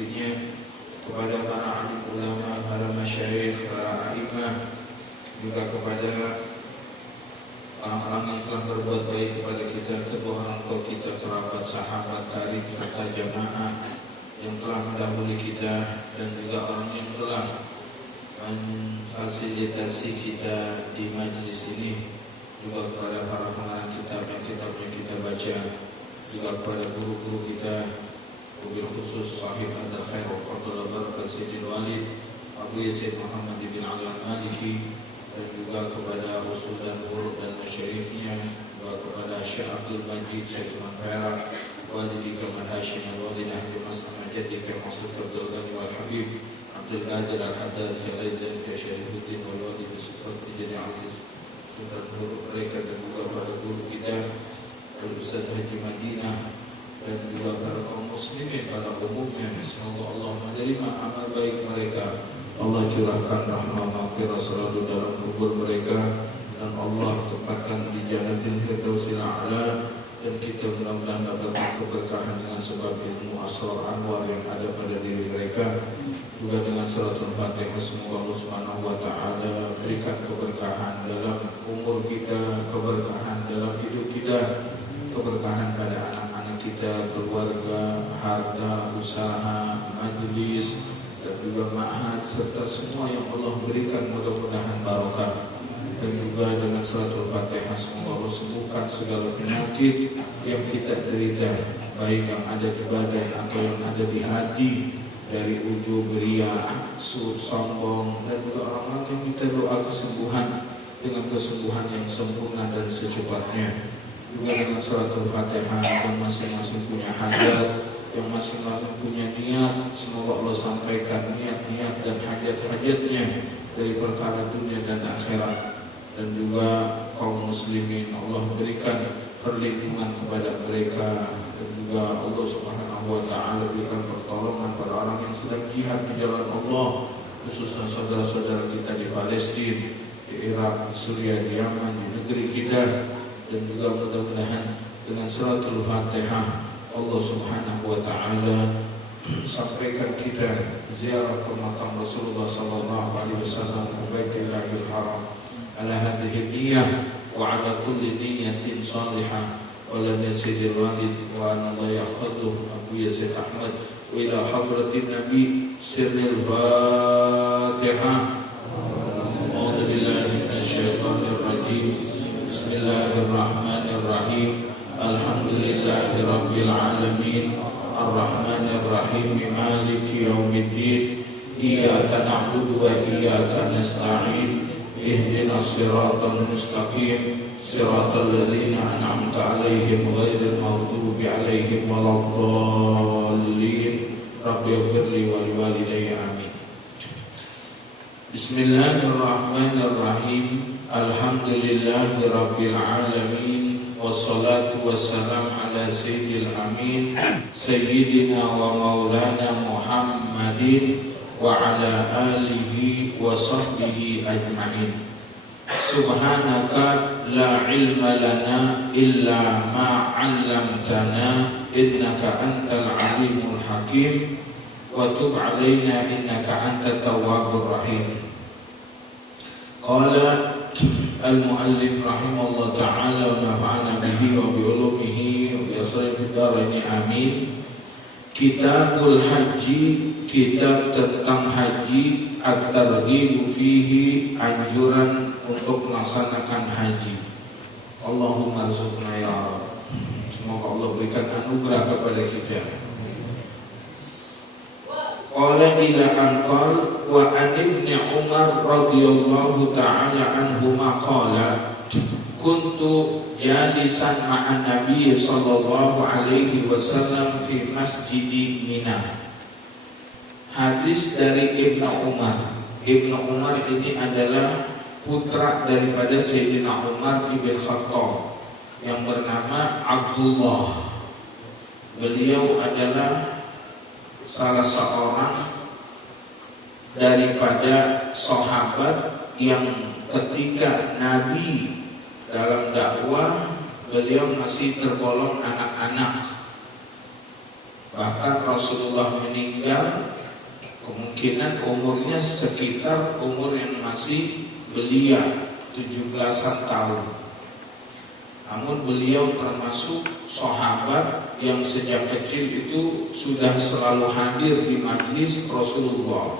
pastinya kepada para alim ulama, para masyayikh, para a'imah, juga kepada orang-orang yang telah berbuat baik kepada kita, kedua orang tua kita, kerabat, sahabat, karib, serta jamaah yang telah mendahului kita, dan juga orang yang telah memfasilitasi kita di majlis ini, juga kepada para pengarang kitab yang kita baca, juga kepada guru-guru kita, wabil khusus sahib Adal Khair wa Fadl Barakah Sayyidil Walid Abu Yazid Muhammad bin Ali Al-Maliki, dan juga kepada usul dan guru dan masyayikhnya, juga kepada Syekh Abdul Majid Syekh Tuan Perak Walidi Kamal Hashim Al-Walid Ahli Masnah Jadi Syekh Maksud Abdul Ghani Wal Habib Abdul Qadir Al-Haddad Syekh Aizan Syekh Syarifuddin Al-Walid Bisufat Tijani Aziz Sunan guru mereka, dan juga pada guru kita Al-Ustaz Haji Madinah, dan juga para kaum muslimin pada umumnya. Semoga Allah menerima amal baik mereka, Allah curahkan rahmat maghfirah selalu dalam kubur mereka, dan Allah tempatkan di Jannatul Firdausil A'la, dan kita mudah-mudahan dapat keberkahan dengan sebab ilmu asrar anwar yang ada pada diri mereka. Juga dengan suratul Fatihah, semoga Allah Subhanahu wa taala berikan keberkahan dalam umur kita, keberkahan dalam hidup kita, keberkahan pada anak-anak kita, keluarga, harta, usaha, majlis, dan juga ma'had, serta semua yang Allah berikan, mudah-mudahan barokah. Dan juga dengan suratul Fatihah, semoga Allah sembuhkan segala penyakit yang kita derita, baik yang ada di badan atau yang ada di hati, dari ujub, riya, aksud, sombong, dan juga orang-orang yang kita doa kesembuhan dengan kesembuhan yang sempurna dan secepatnya. Juga dengan suratul Fatihah, yang masing-masing punya hajat, yang masing-masing punya niat, semoga Allah sampaikan niat-niat dan hajat-hajatnya dari perkara dunia dan akhirat. Dan juga kaum muslimin, Allah berikan perlindungan kepada mereka, dan juga Allah Subhanahu wa taala berikan pertolongan pada orang yang sedang jihad di jalan Allah, khususnya saudara-saudara kita di Palestina, di Irak, di Suriah, di Yaman, di negeri kita. Dan juga mudah-mudahan dengan suratul Fatihah Allah Subhanahu wa taala sampaikan kita ziarah ke makam Rasulullah sallallahu alaihi wasallam ke Baitillahil Haram ala hadhihi niyyah wa ala kulli niyyatin salihah wa la nasidil walid wa an la yahfadhu Abu Yazid Ahmad wa ila hadratin Nabi sirril Fatihah. A'udzu billahi minasyaitonir rajim. Bismillahirrahmanirrahim. Alhamdulillahi rabbil alamin. Ar-Rahmanir Rahim. Maliki yaumiddin. Iyyaka na'budu wa iyyaka nasta'in. Ihdinas siratal mustaqim. Siratal ladzina an'amta 'alaihim ghairil maghdubi 'alaihim waladdallin. Rabbi ighfirli wa liwalidayya amin. Bismillahirrahmanirrahim. Alhamdulillahi rabbil alamin. Wassalatu wassalam ala sayyidil amin sayyidina wa maulana Muhammadin wa ala alihi wa sahbihi ajma'in. Subhanaka la ilma lana illa ma 'allamtana innaka antal alimul hakim wa tub 'alaina innaka antat tawwabur rahim. Qala al-muallif rahimahullah ta'ala wa nafa'ana bihi wa bi'ulumihi wa bi'asrari bidaraini amin. Kitabul Haji, kitab tentang haji, at-targhibu fihi, anjuran untuk melaksanakan haji. Allahumma arzuqna ya Rabb. Semoga Allah berikan anugerah kepada kita. Qala ila anqal wa an ibni Umar radhiyallahu ta'ala anhuma qala kuntu jalisan ma'an Nabi sallallahu alaihi wasallam fi masjidi Mina. Hadis dari Ibnu Umar. Ibnu Umar ini adalah putra daripada Sayyidina Umar ibn Khattab yang bernama Abdullah. Beliau adalah salah seorang daripada sahabat yang ketika Nabi dalam dakwah beliau masih tergolong anak-anak. Bahkan Rasulullah meninggal, kemungkinan umurnya sekitar umur yang masih belia, 17-an tahun. Namun beliau termasuk sahabat yang sejak kecil itu sudah selalu hadir di majlis Rasulullah,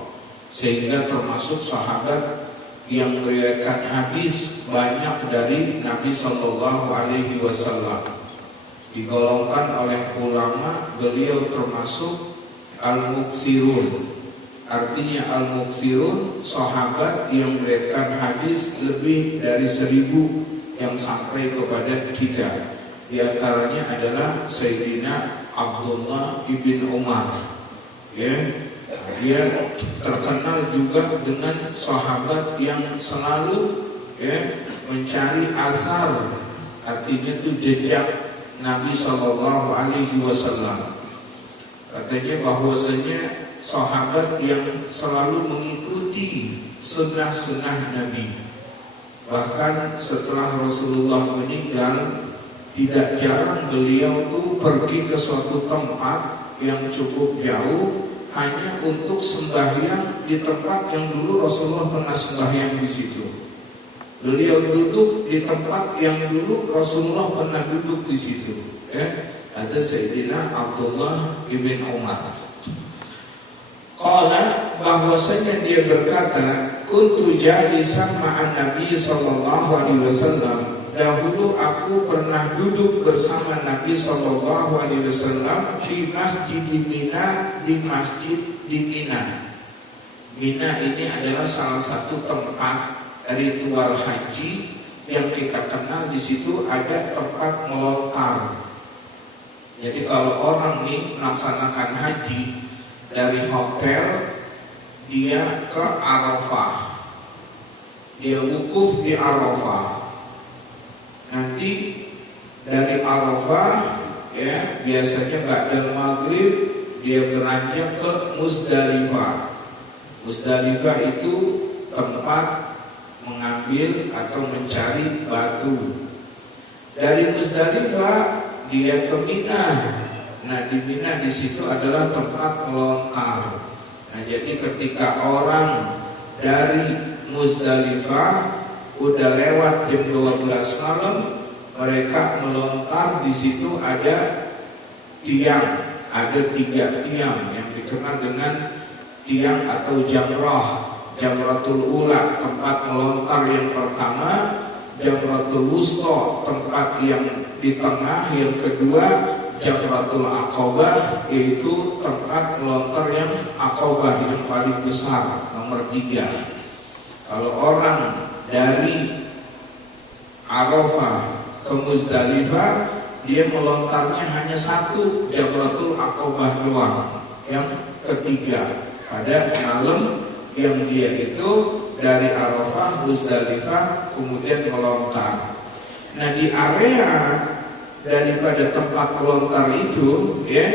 sehingga termasuk sahabat yang meriwayatkan hadis banyak dari Nabi Sallallahu Alaihi Wasallam. Digolongkan oleh ulama, beliau termasuk al-muktsirun. Artinya al-muktsirun, sahabat yang meriwayatkan hadis lebih dari 1000 yang sampai kepada kita. Di antaranya adalah Sayyidina Abdullah ibn Umar. Ya. Dia terkenal juga dengan sahabat yang selalu mencari asar, artinya itu jejak Nabi Sallallahu Alaihi Wasallam. Katanya bahwasanya sahabat yang selalu mengikuti sunnah-sunnah Nabi. Bahkan setelah Rasulullah meninggal, tidak jarang beliau tuh pergi ke suatu tempat yang cukup jauh hanya untuk sembahyang di tempat yang dulu Rasulullah pernah sembahyang di situ. Beliau duduk di tempat yang dulu Rasulullah pernah duduk di situ. Ada Sayyidina Abdullah ibn Umar. Qala, bahwasanya dia berkata, kuntu jalisan ma'an Nabi sallallahu alaihi wasallam. Dahulu aku pernah duduk bersama Nabi Sallallahu Alaihi Wasallam di masjid di Mina, di masjid di Mina. Mina ini adalah salah satu tempat ritual haji yang kita kenal. Di situ ada tempat melontar. Jadi kalau orang nih melaksanakan haji dari hotel, dia ke Arafah, dia wukuf di Arafah. Nanti dari Arafah, ya biasanya ba'dal maghrib dia beranjak ke Muzdalifah. Muzdalifah itu tempat mengambil atau mencari batu. Dari Muzdalifah dia ke Mina. Nah di Mina di situ adalah tempat melontar. Nah jadi ketika orang dari Muzdalifah udah lewat jam 12 malam, mereka melontar. Di situ ada tiang, ada 3 tiang yang dikenal dengan tiang atau jamrah. Jamratul ula, tempat melontar yang pertama. Jamratul wusta, tempat yang di tengah. Yang kedua, Jamratul Aqabah, yaitu tempat melontar yang Aqabah yang paling besar, nomor 3. Kalau orang dari Arafah ke Muzdalifah, dia melontarnya hanya 1 Jamratul Aqabah doang. Yang ketiga pada malam yang dia itu dari Arafah, Muzdalifah, kemudian melontar. Nah di area daripada tempat melontar itu, ya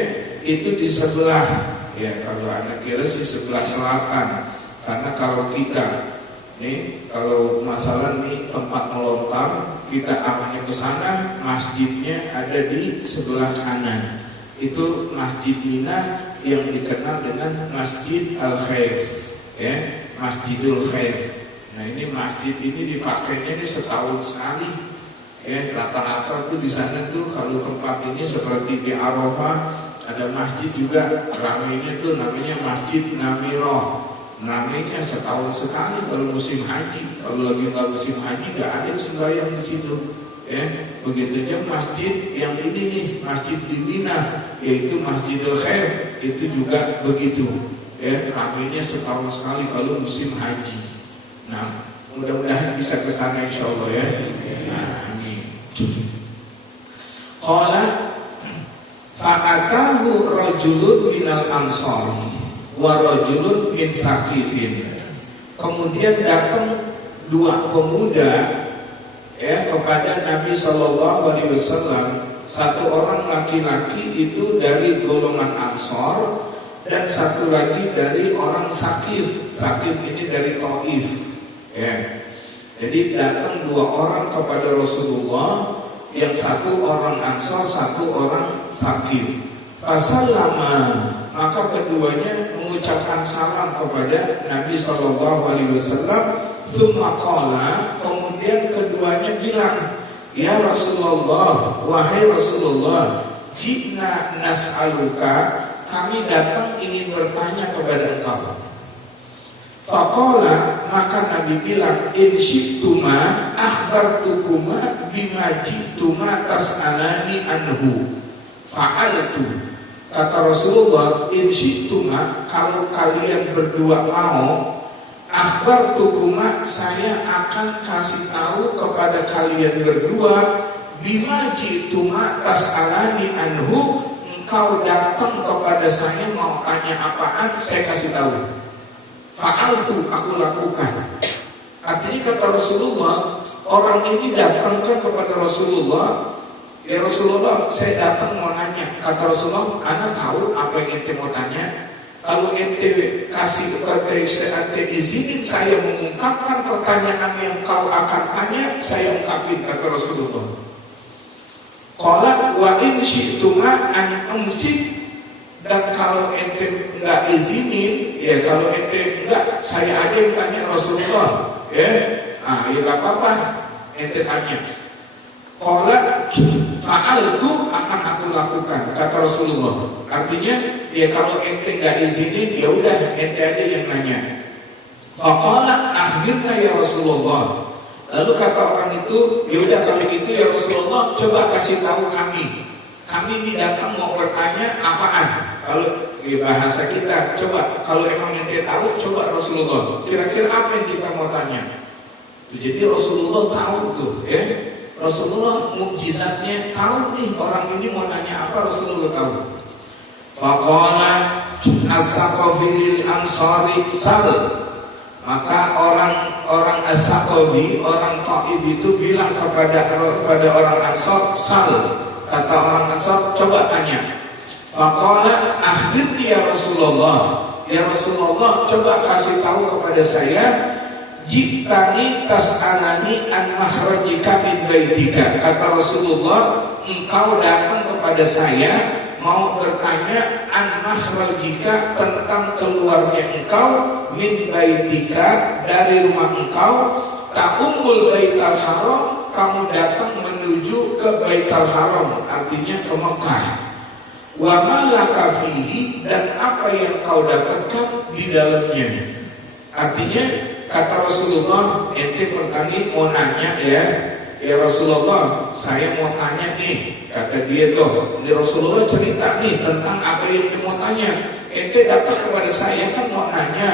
itu di sebelah, ya kalau anak kira sih sebelah selatan. Karena kalau kita nih, kalau masalah nih tempat melontar, kita arahnya ke sana, masjidnya ada di sebelah kanan. Itu Masjid Mina yang dikenal dengan Masjid Al-Khaif, ya, Masjidul Khaif. Nah ini masjid ini dipakainya ini setahun sekali. Ya, rata-rata tuh di sana tuh kalau tempat ini seperti di Arafah ada masjid juga ramainya tuh namanya Masjid Namirah. Namanya setahun sekali kalau musim haji. Kalau lagi nggak musim haji nggak ada sembahyang di situ. Begitu aja masjid yang ini nih, masjid di Mina, yaitu Masjidul Khaif, itu juga begitu. Ramainya setahun sekali kalau musim haji. Nah, mudah-mudahan bisa ke sana insyaallah ya. Nah, amin. Qala fa'atahu rajulun minal ansar wa rajulun min Saqifin. Kemudian datang 2 pemuda kepada Nabi Sallallahu Alaihi Wasallam. Satu orang laki-laki itu dari golongan Ansor dan satu lagi dari orang Saqif. Saqif ini dari Taif. Jadi datang 2 orang kepada Rasulullah, yang satu orang Ansor, satu orang Saqif. Fasallama, maka keduanya mengucapkan salam kepada Nabi SAW. Tsumma qala, kemudian keduanya bilang, ya Rasulullah, wahai Rasulullah, jina nas'aluka, kami datang ingin bertanya kepada engkau. Faqala, maka Nabi bilang, in syi'tuma akhbartukuma bima ji'tuma tas'alani anhu fa'altu. Kata Rasulullah, in syi'tuma, kalau kalian berdua mau, akhbartukuma, saya akan kasih tahu kepada kalian berdua bima ji'tuma tas'alani anhu, engkau datang kepada saya mau tanya apaan, saya kasih tahu. Fa'altu, aku lakukan. Artinya kata Rasulullah, orang ini datangkan kepada Rasulullah, ya Rasulullah, saya datang mau nanya. Kata Rasulullah, ana tahu apa yang ente mau tanya. Kalau ente kasih ente izinin saya mengungkapkan pertanyaan yang kau akan tanya, saya ungkapin, kata Rasulullah. Qala wa in syi'tuma an umsik, dan kalau ente enggak izinin, ya kalau ente enggak, saya aja yang tanya Rasulullah, ya, ya enggak apa-apa, ente tanya. Qala fa'altu, akan aku lakukan, kata Rasulullah. Artinya, ya kalau ente enggak izinin, ya udah ente aja yang nanya. Faqala akhirnya ya Rasulullah. Lalu kata orang itu, ya udah kalau gitu ya Rasulullah, coba kasih tahu kami. Kami ini datang mau bertanya apaan? Kalau ya bahasa kita, coba kalau emang ente tahu, coba Rasulullah, kira-kira apa yang kita mau tanya? Jadi Rasulullah tahu tuh, ya. Rasulullah mukjizatnya tahu nih orang ini mau tanya apa, Rasulullah tahu. Faqala as-Saqafi lil ansari sal. Maka orang as-Saqafi, orang Taif itu bilang kepada orang Ansar, sal. Kata orang Ansar, coba tanya. Faqala akhbirni ya Rasulullah, ya Rasulullah, coba kasih tahu kepada saya, jitani tas'alani an makhrajika min baitika. Kata Rasulullah, engkau datang kepada saya mau bertanya an makhrajika, tentang keluarnya engkau, min baitika, dari rumah engkau, ta'umul baital haram, kamu datang menuju ke baital haram, artinya ke Mekah. Wa ma laka fihi, dan apa yang kau dapatkan di dalamnya. Artinya kata Rasulullah, ente pertanyaan mau nanya ya Rasulullah, saya mau tanya nih, kata dia tuh. Rasulullah cerita nih tentang apa yang dia mau tanya. Ente datang kepada saya kan mau nanya,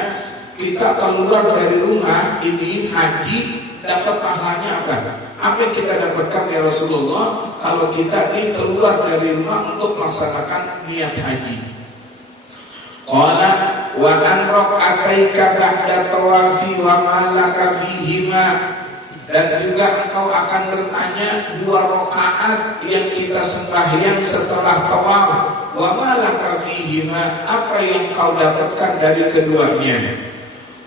kita keluar dari rumah ini haji dapat pahalanya apa? Apa yang kita dapatkan ya Rasulullah kalau kita ini keluar dari rumah untuk melaksanakan niat haji? Qala wa an raq'ataika ba'da tawafi wa ma laka fihima, dan juga engkau akan bertanya 2 rakaat yang kita sembahyang setelah tawaf, wa ma laka fihima, apa yang kau dapatkan dari keduanya.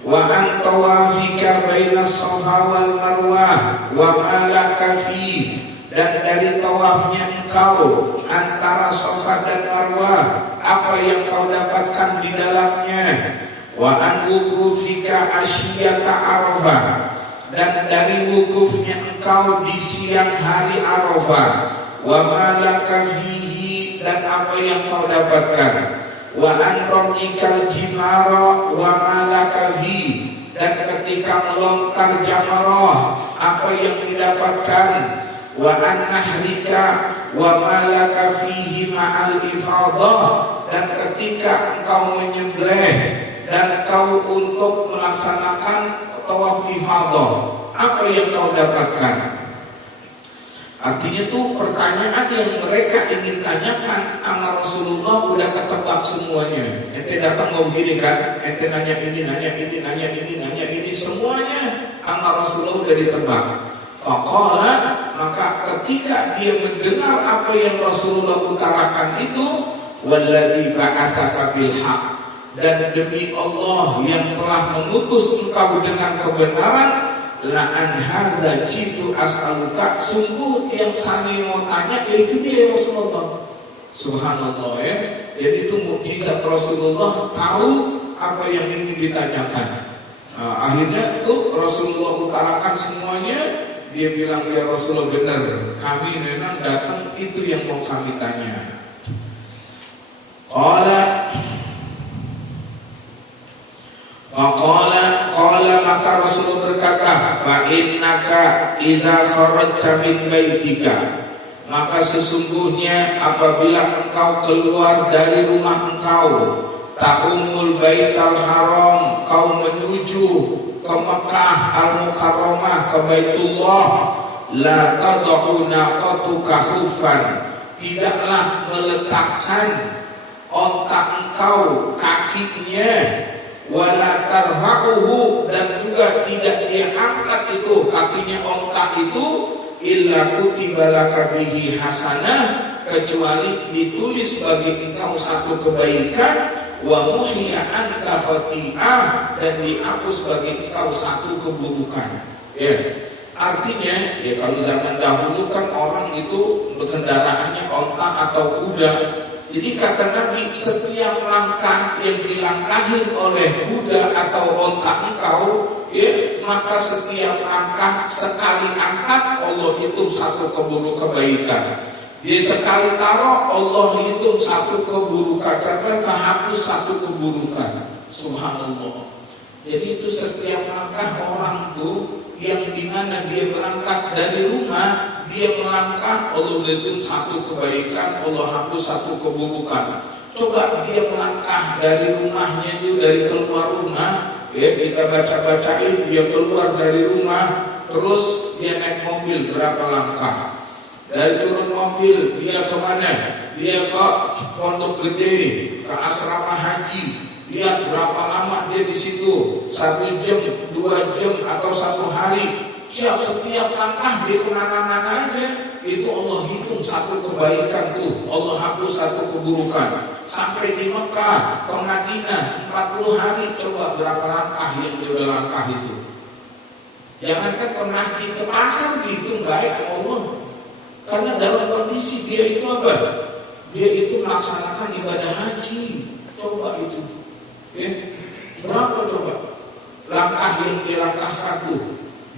Wa an tawafika bainas Shafa wal Marwah wa ma laka fi, dan dari tawafnya engkau antara Shafa dan Marwah, apa yang kau dapatkan di dalamnya. Wa an wukufika asyiyata Arafah, dan dari wukufnya engkau di siang hari Arafah. Wa ma laka fihi, dan apa yang kau dapatkan. Wa an ramikal jimara wa ma laka fi, dan ketika melontar jamarah, apa yang didapatkan. Wa an nahrika wa ma laka fihi ma'al ifadah, dan ketika engkau menyembelih dan kau untuk melaksanakan tawaf ifadah, apa yang kau dapatkan. Artinya tuh pertanyaan yang mereka ingin tanyakan sama Rasulullah udah ketebak semuanya. Ente datang mau begini kan, ente nanya ini, nanya ini, nanya ini, nanya ini, semuanya sama Rasulullah udah ditebak. Faqala, maka ketika dia mendengar apa yang Rasulullah utarakan itu, walladzi ba'atsaka bil haq, dan demi Allah yang telah mengutus engkau dengan kebenaran, la an hadza jitu as'aluka, sungguh yang saya mau tanya yaitu dia Rasulullah. Subhanallah ya. Jadi itu mukjizat Rasulullah tahu apa yang ingin ditanyakan. Akhirnya tuh Rasulullah utarakan semuanya. Dia bilang, ya Rasulullah benar, kami memang datang itu yang mau kami tanya. Qala maka Rasulullah berkata, fa innaka idza kharajta min baitika, maka sesungguhnya apabila engkau keluar dari rumah engkau, ta'umul baital haram, kau menuju ke Mekah al-Mukarramah, ke Baitullah, la tad'u naqatuka khufan, tidaklah meletakkan onta engkau kakinya, wala tarfa'uhu, dan juga tidak dia angkat itu kakinya onta itu, illa kutiba laka bihi hasanah, kecuali ditulis bagi engkau satu kebaikan, wa muhiya anka khati'ah, dan dihapus bagi engkau satu keburukan. Ya, artinya ya kalau zaman dahulu kan orang itu kendaraannya onta atau kuda. Jadi kata Nabi, setiap langkah yang dilangkahin oleh kuda atau onta engkau, ya, maka setiap langkah sekali angkat Allah itu satu kebaikan. Dia sekali taruh Allah hitung satu keburukan, karena kehapus satu keburukan. Subhanallah. Jadi itu setiap langkah orang tuh yang dimana dia berangkat dari rumah, dia melangkah, Allah hitung satu kebaikan, Allah hapus satu keburukan. Coba dia melangkah dari rumahnya itu, dari keluar rumah, ya kita baca-bacain dia keluar dari rumah, terus dia naik mobil berapa langkah? Dari turun mobil dia kemana? Dia ke Pondok Gede, ke asrama haji. Lihat berapa lama dia di situ, 1 jam, 2 jam, atau 1 hari. Setiap langkah dia kemana-mana aja, itu Allah hitung satu kebaikan tuh, Allah hapus satu keburukan. Sampai di Mekah, ke Madinah 40 hari, coba berapa langkah yang dia udah langkah itu. Jangankan ke masjid, ke pasar dihitung baik Allah. Karena dalam kondisi dia itu apa? Dia itu melaksanakan ibadah haji. Coba itu, ya, berapa coba langkah yang dilangkahkan tuh?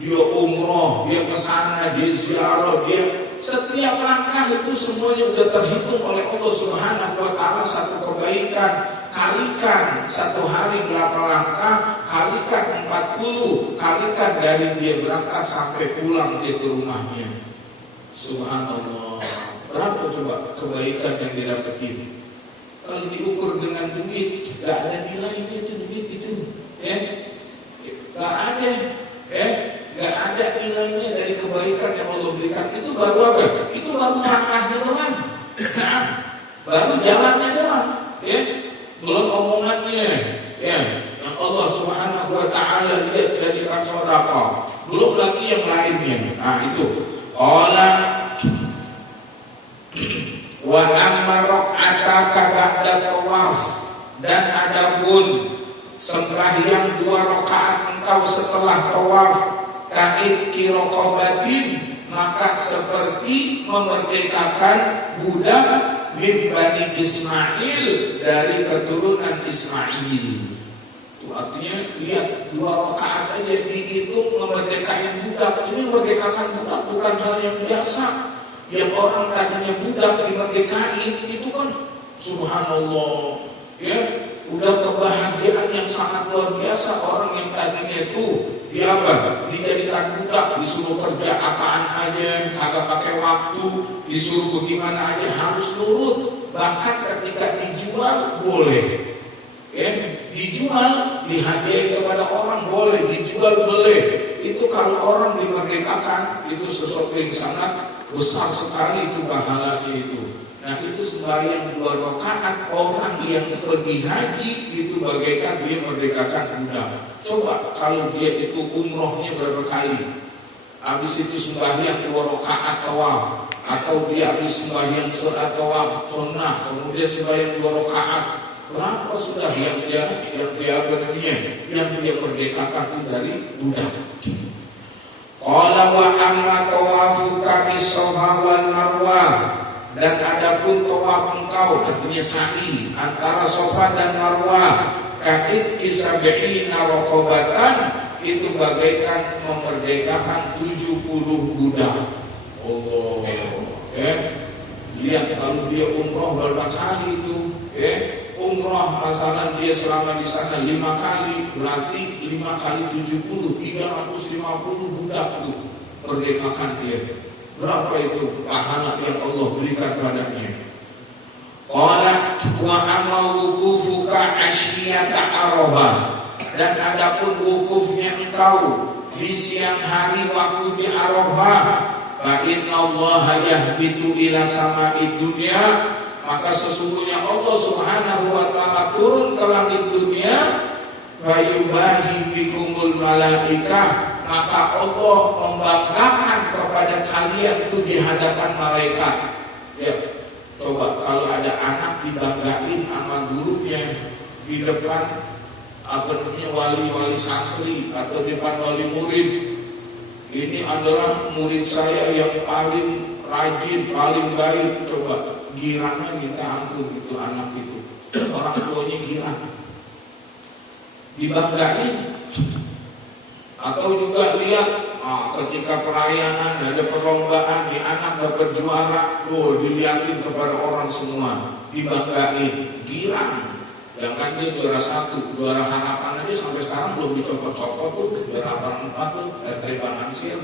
Dia umroh, dia kesana, dia ziarah, dia setiap langkah itu semuanya udah terhitung oleh Allah Subhanahu Wa Taala satu kebaikan. Kalikan 1 hari berapa langkah, kalikan 40, kalikan dari dia berangkat sampai pulang dia ke rumahnya. Subhanallah, berapa coba kebaikan yang didapetin? Kalau diukur dengan duit, gak ada nilainya itu duit itu, ya, gak ada, ya, gak ada nilainya dari kebaikan yang Allah berikan. Itu baru apa? Itu baru langkahnya doang, nah, baru jalannya doang, ya, belum omongannya, ya, yang Allah Subhanahu Wa Taala lihat jadikan sedekah, belum lagi yang lainnya. Nah itu. Qala wa amma rak'ataka ba'da tawaf, dan adapun sembahyang 2 rakaat engkau setelah tawaf, ka'id kiraqabatin, maka seperti memerdekakan budak min Bani Ismail, dari keturunan Ismail. Artinya lihat 2 rakaat aja dihitung memerdekakan budak. Ini memerdekakan budak bukan hal yang biasa. Yang orang tadinya budak dimerdekain itu kan subhanallah, ya, udah kebahagiaan yang sangat luar biasa. Orang yang tadinya itu dia apa? Dijadikan budak, disuruh kerja apaan aja, kagak pakai waktu, disuruh bagaimana aja harus nurut. Bahkan ketika dijual boleh. Ya, dijual, dihadiahin kepada orang boleh, dijual boleh. Itu kalau orang dimerdekakan, itu sesuatu yang sangat besar sekali itu pahalanya itu. Nah itu sembahyang 2 rakaat orang yang pergi haji itu bagaikan dia merdekakan budak. Coba kalau dia itu umrohnya berapa kali, habis itu sembahyang 2 rakaat tawaf, atau dia habis sembahyang sunnah tawaf sunnah, kemudian sembahyang 2 rakaat. Berapa sudah yang dia merdekakan dari budak. Qala wa amma tawafuka bis-Shafa wal Marwah, Dan adapun tawaf engkau, artinya sa'i antara Safa dan Marwah, kait kisab'ina raqabatan, itu bagaikan memerdekakan 70 budak. Allah, lihat kalau dia umroh berapa kali itu, umroh masalah dia selama di sana 5 kali, berarti 5 kali 70, 350 budak itu merdekakan dia. Berapa itu pahala yang Allah berikan padanya? Qala wa amma wuqufuka asyiyata Arafah, dan adapun wukufnya engkau di siang hari waktu di Arafah, fa innallaha yahbitu ila sama'id dunya, maka sesungguhnya Allah Subhanahu wa taala turun ke langit dunia, fa yubahi bikumul malaikah, maka Allah membanggakan kepada kalian itu di hadapan malaikat. Ya, coba kalau ada anak dibanggain sama gurunya di depan wali-wali santri atau di depan wali murid. Ini adalah murid saya yang paling rajin, paling baik. Coba girangnya minta ampun itu anak itu. Orang tuanya girang, dibanggain. Atau juga lihat ketika perayaan ada perlombaan, di anak dapat juara, dilihatin kepada orang semua, dibanggain, girang. Jangan dia juara 1, juara harapan aja sampai sekarang belum dicopot-copot tuh, juara harapan 4 tuh, Tripan Ansir,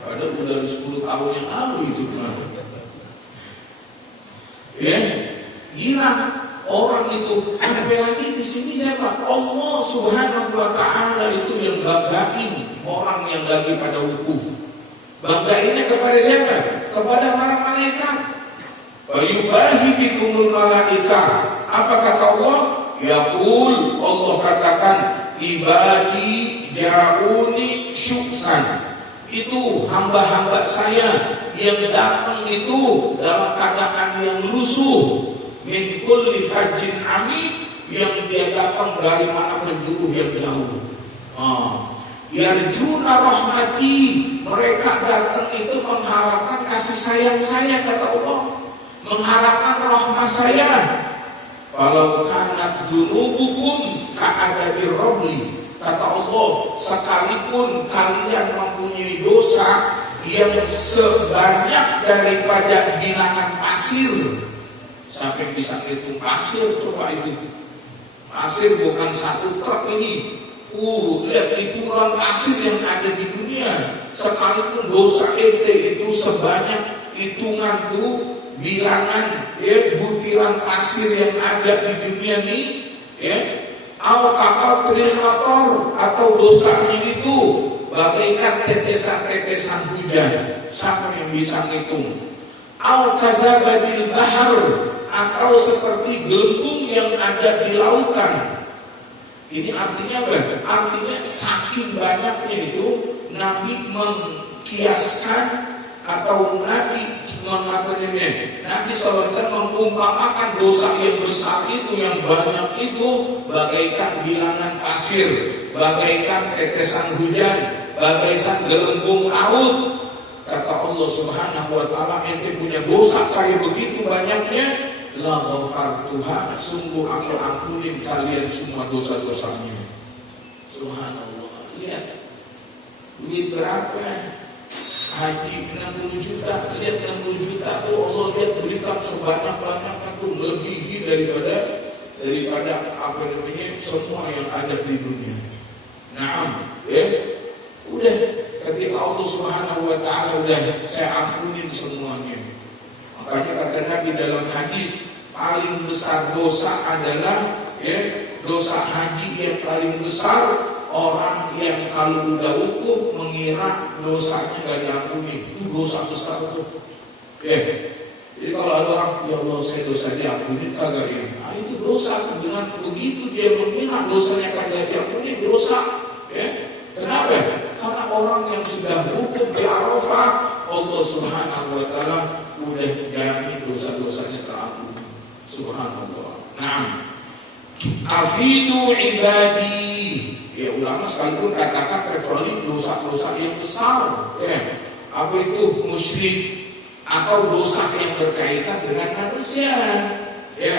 padahal udah 10 tahun yang lalu itu girang. Orang itu, apalagi di sini siapa? Allah Subhanahu wa taala itu yang banggain orang yang lagi pada wukuf. Banggainnya kepada siapa? Kepada para malaikat. Wa yubahi bikumul malaika. Apa kata Allah? Yaqul, Allah katakan, ibadi ja'uni syuksan. Itu hamba-hamba saya yang datang itu dalam keadaan yang lusuh, min kulli fajjin amik, yang dia datang dari mana penjuru yang jauh. Yarjuna rahmati, mereka datang itu mengharapkan kasih sayang saya, kata Allah, mengharapkan rahmat saya. Walau kanat dzunubukum ka'adabi rabli, kata Allah, sekalipun kalian mempunyai dosa yang sebanyak daripada bilangan pasir. Sampai bisa hitung pasir, coba itu. Pasir bukan 1 truk ini. Lihat ituran pasir yang ada di dunia. Sekalipun dosa ente itu sebanyak hitungan tuh bilangan butiran pasir yang ada di dunia ini, kakak triliator, atau dosanya itu bagaikan tetesan-tetesan hujan. Siapa yang bisa ngitung? Au kazabadil bahar, atau seperti gelembung yang ada di lautan. Ini artinya apa? Artinya saking banyaknya itu Nabi mengkiaskan atau Nabi SAW mengumpamakan dosa yang besar itu, yang banyak itu, bagaikan bilangan pasir, bagaikan tetesan hujan, bagaikan gelembung laut. Kata Allah Subhanahu wa taala, ente punya dosa kayak begitu banyaknya, la ghafartuha, sungguh aku ampunin kalian semua dosa-dosanya. Subhanallah. Lihat duit berapa? Haji 60 juta. Lihat 60 juta tuh Allah lihat berikan sebanyak-banyaknya tuh, melebihi daripada apa namanya semua yang ada di dunia. Naam, udah ketika Allah Subhanahu wa taala udah saya ampunin semuanya. Makanya kata Nabi dalam hadis, paling besar dosa adalah dosa haji yang paling besar, orang yang kalau udah wukuf mengira dosanya gak diampuni. Itu dosa besar tuh. Jadi kalau ada orang, ya Allah saya dosa diampuni kagak ya? Nah itu dosa. Dengan begitu dia mengira dosanya kagak diampuni, dosa. Kenapa? Karena orang yang sudah wukuf di Arafah, Allah Subhanahu wa taala udah jamin dosa-dosanya terampuni. Subhanallah. Naam. Afidu ibadi. Ya ulama sekalipun katakan kecuali dosa-dosa yang besar. Apa itu? Musyrik, atau dosa yang berkaitan dengan manusia, ya,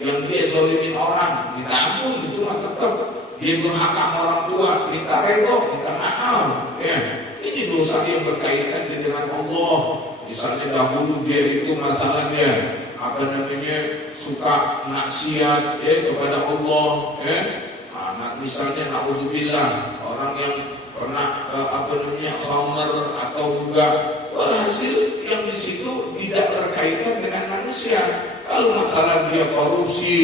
yang dia zalimin orang, minta ampun, itu mah tetap dia durhaka sama orang tua, minta redho, minta maaf, ya. Ini dosa yang berkaitan dengan Allah. Misalnya dahulu dia itu masalahnya suka maksiat kepada Allah, misalnya naudzubillah orang yang pernah khamar atau juga hasil yang di situ tidak berkaitan dengan manusia. Kalau masalah dia korupsi,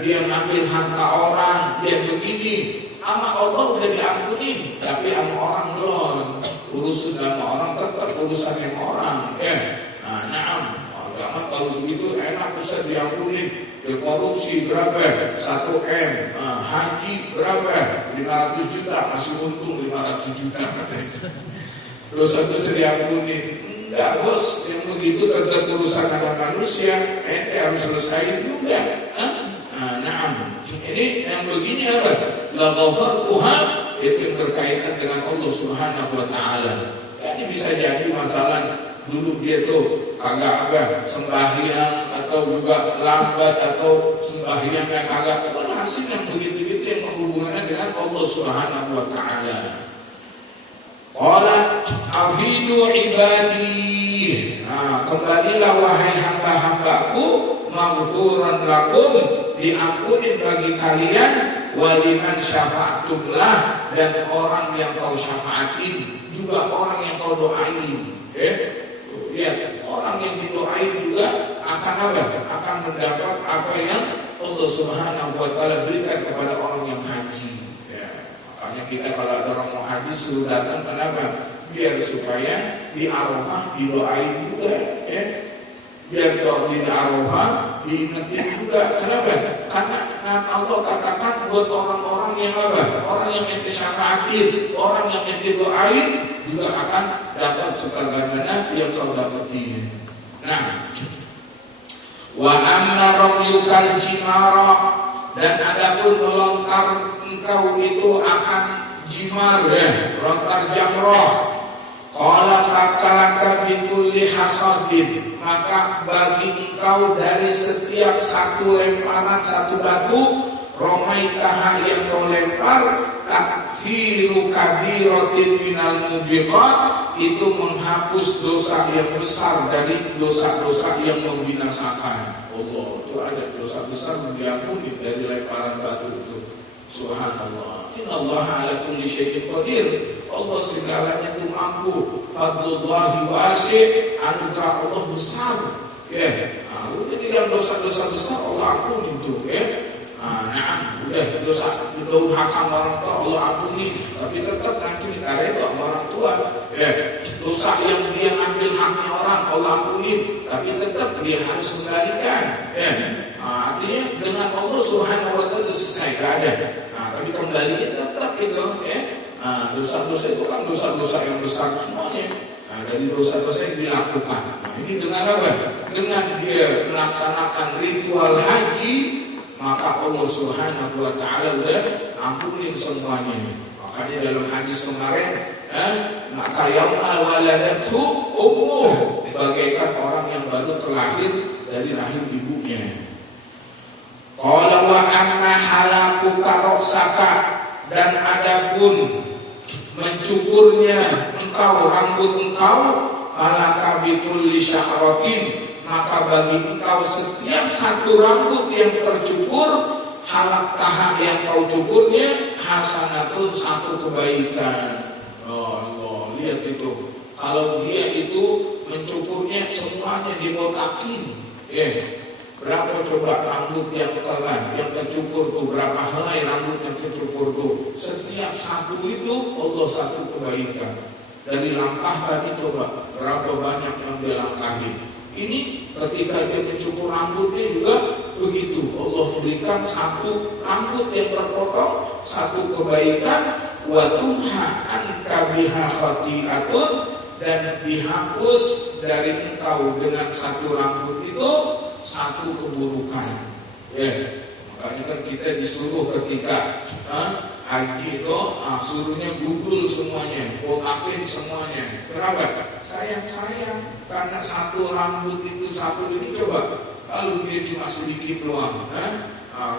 dia ngambil harta orang, dia begini, sama Allah udah diampuni, tapi sama orang belum. Urusan sama orang tetap urusan yang orang, jangan kalau begitu enak bisa diampuni. Korupsi berapa? 1M, haji berapa? 500 juta, masih untung 500 juta katanya. Dosa-dosa diampuni. Enggak bos, yang begitu tetap urusan sama manusia, harus selesai juga. Ini yang begini apa? La ghafartuha, itu yang berkaitan dengan Allah Subhanahu wa taala. Ini bisa jadi masalah dulu dia tuh kagak sembahyang atau juga lambat atau sembahyangnya kagak, hasil yang begitu-begitu yang berhubungan dengan Allah Subhanahu wa taala. Qala afidu ibadi, kembalilah wahai hamba-hambaku, maghfuran lakum, diampuni bagi kalian, waliman syafa'tumlah, dan orang yang kau syafaatin, juga orang yang kau doain. Lihat, orang yang didoain juga akan apa? Akan mendapat apa yang Allah Subhanahu wa taala berikan kepada orang yang haji. Makanya kita kalau ada orang mau haji suruh datang, kenapa? Biar supaya di Arafah didoain juga, biar di Arafah diingetin juga. Kenapa? Karena Allah katakan buat orang-orang yang apa? Orang yang ente syafaatin, orang yang ente doain juga akan dapat sebagaimana yang kau dapetin. Nah, wa amma ramyukal jimara, dan adapun melontar engkau itu akan jimar, lontar jamrah. Qala fakalaka bikulli hasadin, maka bagi engkau dari setiap satu lemparan satu batu, romaitaha yang kau lempar, takfiru kabiratin minal mubiqat, itu menghapus dosa yang besar dari dosa-dosa yang membinasakan. Allah, itu ada dosa besar diampuni dari lemparan batu itu. Subhanallah. Innallaha ala kulli syai'in qadir. Allah segalanya itu mampu. Fadlullahi wasi', anugerah Allah besar. Jadi yang dosa-dosa besar Allah ampuni itu, udah dosa durhaka orang tua Allah ampuni, tapi tetap nanti kita redha orang tua. Dosa yang dia ambil haknya orang Allah ampuni, tapi tetap dia harus kembalikan. Artinya dengan Allah Subhanahu wa taala selesai, gak ada. Tapi kembalinya tetap itu, dosa-dosa itu kan dosa-dosa yang besar semuanya. Dari dosa-dosa yang dilakukan. Ini dengan apa? Dengan dia melaksanakan ritual haji, maka Allah Subhanahu wa taala udah ampuni semuanya. Makanya dalam hadis kemarin, maka yauma waladatu ummuh, bagaikan orang yang baru terlahir dari rahim ibunya. Qala wa amma halaku karoksaka, dan adapun mencukurnya engkau rambut engkau, malaka bikulli sya'ratin, maka bagi engkau setiap satu rambut yang tercukur, halak taha yang kau cukurnya, hasanatun, satu kebaikan. Oh Allah, lihat itu. Kalau dia itu mencukurnya semuanya dibotakin, berapa coba rambut yang telah, yang tercukur tuh, berapa helai rambut yang tercukur tuh. Setiap satu itu Allah satu kebaikan. Dari langkah tadi coba berapa banyak yang dia langkahi. Ini ketika dia mencukur rambutnya juga begitu. Allah berikan satu rambut yang terpotong, satu kebaikan. Wa tumha anka biha khati'atun, dan dihapus dari engkau dengan satu rambut itu satu keburukan. Makanya kan kita disuruh ketika haji itu suruhnya gugul semuanya, botakin semuanya. Kenapa? Sayang karena satu rambut itu satu ini coba kalau dia cuma sedikit doang,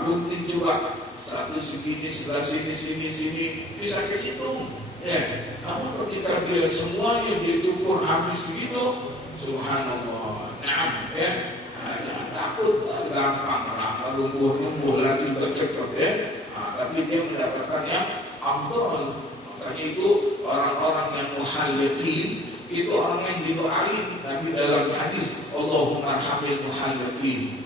gunting coba satu segini sebelah sini bisa kehitung. Ya, namun ketika dia semuanya dia cukur habis begitu, subhanallah. Nah, ya, jangan takut, gampang lah, numbuh lagi juga cepat ya. Tapi dia mendapatkan yang afdal. Makanya itu orang-orang yang muhalliqin itu orang yang didoain Nabi dalam hadis, Allahumma arhamil muhalliqin.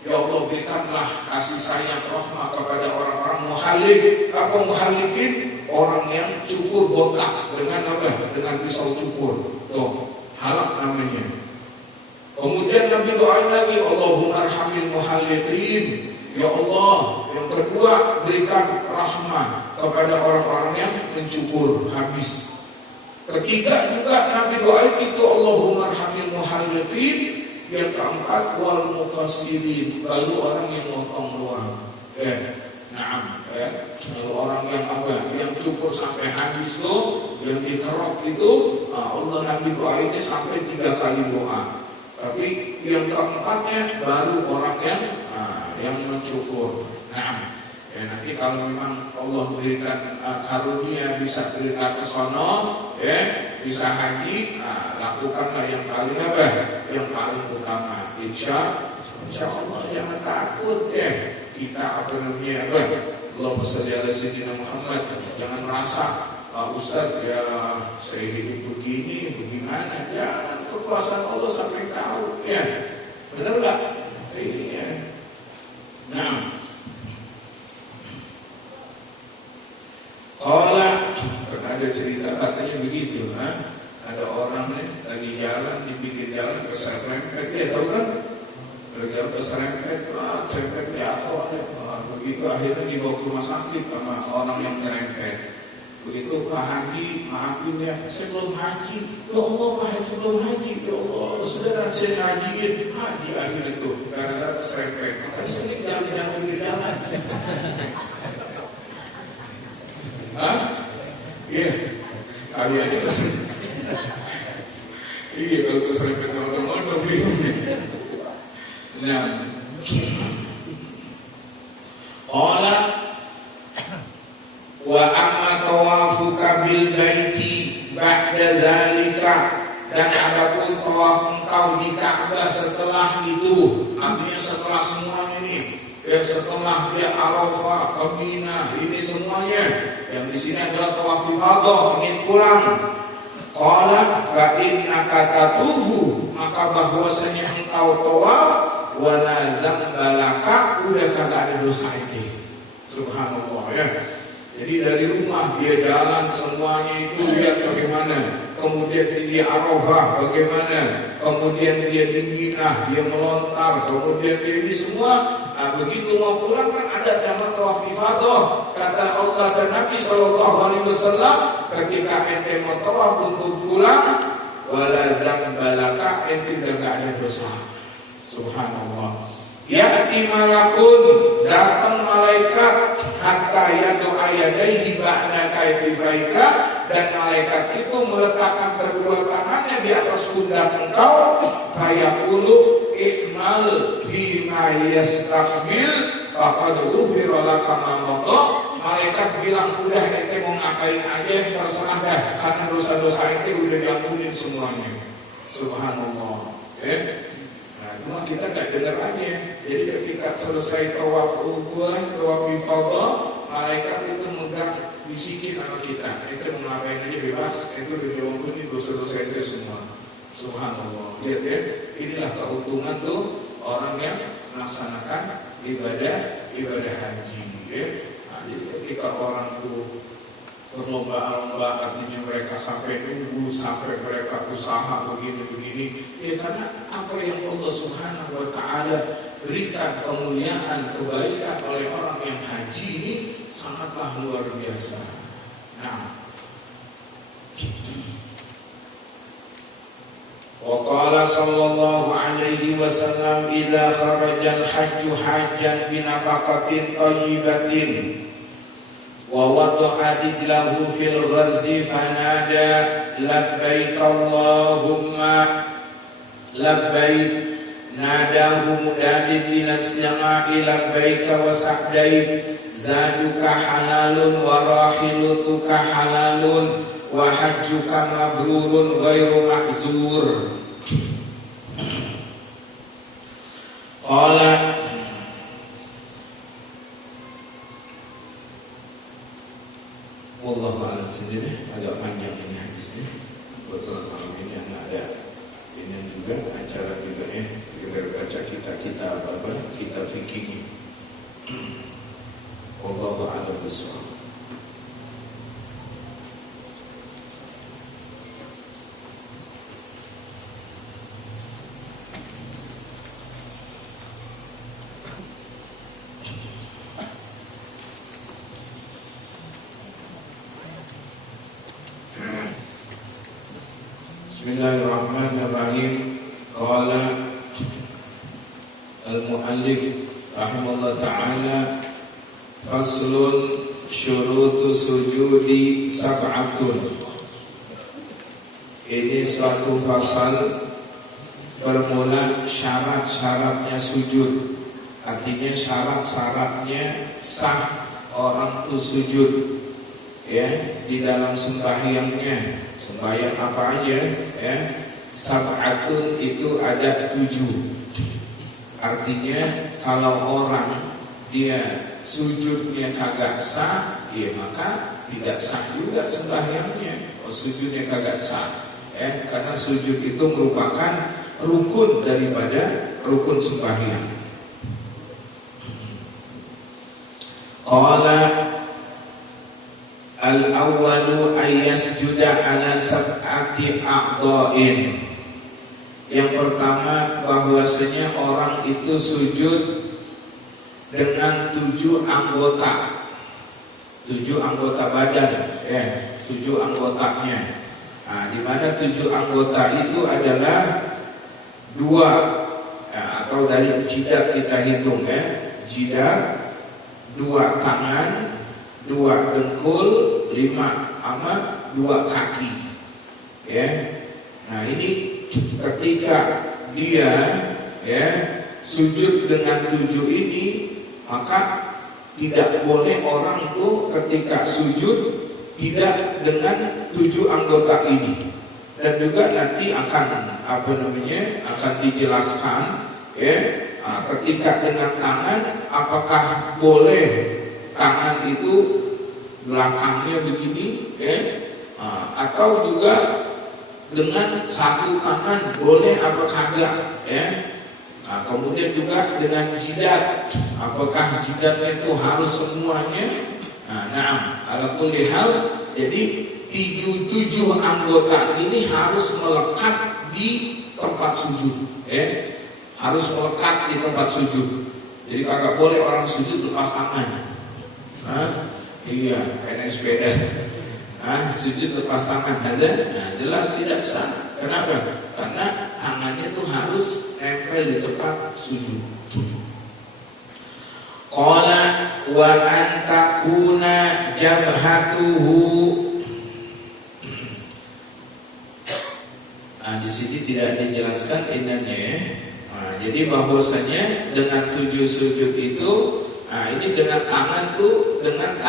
Ya Allah, berikanlah kasih sayang rahmat kepada orang-orang muhalliq. Apa muhalliqin? Orang yang cukur botak dengan apa? Dengan pisau cukur. Tuh, halak namanya. Kemudian Nabi doain lagi, Allahumma arhamil muhalliqin. Ya Allah, yang kedua berikan rahmat kepada orang-orang yang mencukur habis. Ketiga juga Nabi doain itu Allahumma arhamil muhalliqin. Yang keempat wal muqassirin, lalu orang yang motong doang. Lalu orang yang apa? Yang cukur sampai habis tuh, yang dikerok itu, Allah Nabi doainnya sampai 3 kali doa. Tapi yang keempatnya baru orang yang mencukur. Nanti kalau memang Allah berikan karunia bisa berangkat ke sono, bisa haji, lakukanlah yang paling apa? Yang paling utama. Insya Allah jangan takut kita apa namanya Allahumma shalli ala sayyidina Muhammad. Jangan merasa Ustaz ya saya hidup begini, bagaimana? Jangan, kekuasaan Allah sampai tahu benar nggak? Iya. Nah, kalau ada cerita katanya begitu, ada orang nih lagi jalan di pinggir jalan keserempet, dia tahu kan? Lagi keserempet, serempet jatuh, begitu akhirnya dibawa ke rumah sakit sama orang yang nyerempet. Begitu Pak Haji, maafin ya, saya belum haji. Ya Allah, Pak Haji belum haji. Ya Allah, saudara saya hajiin. Haji akhirnya itu gara-gara keserempet. Makanya sering jalan-jalan pinggir jalan. Iya, kali aja keserempet. Iya, kalau keserempet odong-odong Nah, qala wa amma tawafuka bil baiti ba'da zalika, dan adapun tawaf engkau di Ka'bah setelah itu, artinya setelah semuanya ini, setelah dia Arafah, ke Mina, ini semuanya yang di sini adalah tawaf ifadah, ingin pulang. Qala fa innaka tatufu, maka bahwasanya engkau tawaf wala dzambalaka, udah kagak ada dosa itu. Subhanallah ya. Jadi dari rumah dia jalan semuanya itu lihat bagaimana, kemudian dia Arafah bagaimana, kemudian dia di Mina, dia melontar, kemudian dia ini semua. Begitu mau pulang kan ada nama tawaf ifadah. Kata Allah dan Nabi SAW, ketika ente mau tawaf untuk pulang, wala dzambalaka, ente tidak ada dosa. Subhanallah. Ya'ti malakun, datang malaikat, hatta yadu'a yadaihi ba'da kaififaika, dan malaikat itu meletakkan kedua tangannya di atas pundak engkau, fayaqulu i'mal bima yastaqbil faqad ghufira laka ma madha. Malaikat bilang, udah ente mau ngapain aja terserah dah, karena dosa-dosa ente udah diampuni semuanya. Subhanallah. Cuma kita gak dengar aja. Jadi ketika selesai tawaf rukun, tawaf ifadah, malaikat itu megang bisikin sama kita. Itu mau ngapain aja bebas. Itu udah diampuni dosa-dosa itu semua. Subhanallah. Lihat ya, inilah keuntungan tuh orang yang melaksanakan ibadah haji. Jadi ketika orang tuh berlomba-lomba, artinya mereka sampai nunggu, sampai mereka usaha begini-begini, karena apa yang Allah Subhanahu wa Ta'ala berikan kemuliaan, kebaikan oleh orang yang haji ini sangatlah luar biasa. Nah, wa qala sallallahu alaihi wasallam, idza kharajal hajju hajjan bi nafaqatin thayyibatin wa wada'a rijlahu fil gharzi fanada labbaik Allahumma labbaik nadahu mudadin minas sama'i labbaika wa sa'daik zaduka halalun wa rahilutuka halalun wa hajjuka mabrurun ghairu mahzur. Qala wallahu a'lam sendiri, agak panjang ini hadisnya. Betul malam ini anak ada ini juga acara juga ya. Kita baca kita apa kita fikih. Wallahu a'lam bishawab. Bismillahirrahmanirrahim. Qala al-muallif rahimahullah ta'ala, faslun syurutu sujudi sab'atun. Ini suatu fasal bermula syarat-syaratnya sujud. Artinya syarat-syaratnya sah orang itu sujud ya di dalam sembahyangnya. Sembahyang apa aja ya? Sab'atun itu ada 7. Artinya kalau orang dia sujudnya kagak sah, ya maka tidak sah juga sembahyangnya. Oh, sujudnya kagak sah ya, karena sujud itu merupakan rukun daripada rukun sembahyang. Qala al-awwalu ayyasjuda ala sab'ati a'dha'in. Yang pertama bahwasanya orang itu sujud dengan 7 anggota. 7 anggota badan ya, 7 anggotanya. Nah, di mana 7 anggota itu adalah 2 ya, atau dari jidat kita hitung ya. Jidat, 2 tangan, 2 dengkul, 5 sama 2 kaki ya. Nah ini ketika dia ya sujud dengan 7 ini, maka tidak boleh orang itu ketika sujud tidak dengan 7 anggota ini. Dan juga nanti akan akan dijelaskan ya, ketika dengan tangan apakah boleh tangan itu belakangnya begini ya, atau juga dengan satu tangan boleh apa kagak ya. Nah, kemudian juga dengan jidat, apakah jidatnya itu harus semuanya? Nah, ala kulli hal, jadi 7 anggota ini harus melekat di tempat sujud ya. Harus melekat di tempat sujud. Jadi kagak boleh orang sujud lepas tangan. Iya, naik sepeda. Sujud lepas tangan ada, jelas tidak sah. Kenapa? Karena tangannya itu harus nempel di tempat sujud. Qala wa antakuna jabhatuhu. Di sini tidak dijelaskan inanya. Jadi bahwasanya dengan 7 sujud itu, ini dengan tangan tuh, dengan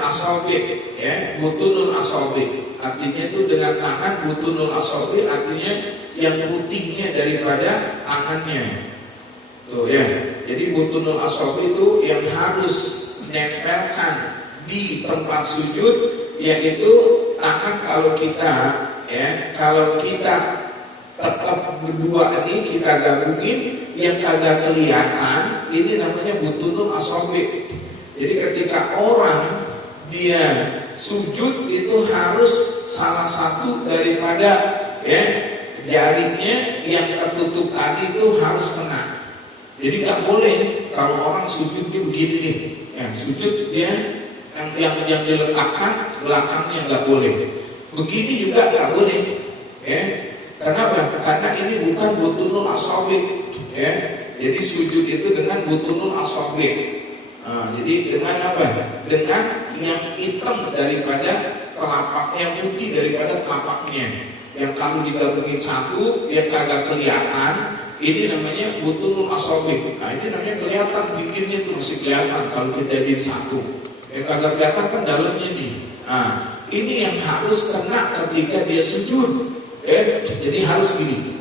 asabi ya, butunul asabi. Artinya itu dengan tangan butunul asabi, artinya yang putihnya daripada tangannya. Tuh ya. Jadi butunul asabi itu yang harus nempelkan di tempat sujud, yaitu tangan kalau kita tetap berdua ini kita gabungin, yang kagak kelihatan ini namanya butunul asabi. Jadi ketika orang dia sujud itu harus salah satu daripada ya jarinya yang tertutup tadi itu harus kena. Jadi nggak boleh kalau orang sujudnya begini nih, ya sujud dia yang diletakkan belakangnya nggak boleh. Begini juga nggak boleh, ya. Kenapa? Karena ini bukan butunul asabi, ya. Jadi sujud itu dengan butunul asabi. Jadi dengan apa? Dengan yang hitam daripada telapak, yang putih daripada telapaknya. Yang kalau digabungin satu, yang kagak kelihatan, ini namanya butunul asabi. Nah ini namanya kelihatan bibirnya itu masih kelihatan kalau kita jadiin satu. Yang kagak kelihatan kan dalamnya nih. Nah ini yang harus kena ketika dia sujud. Jadi harus gini,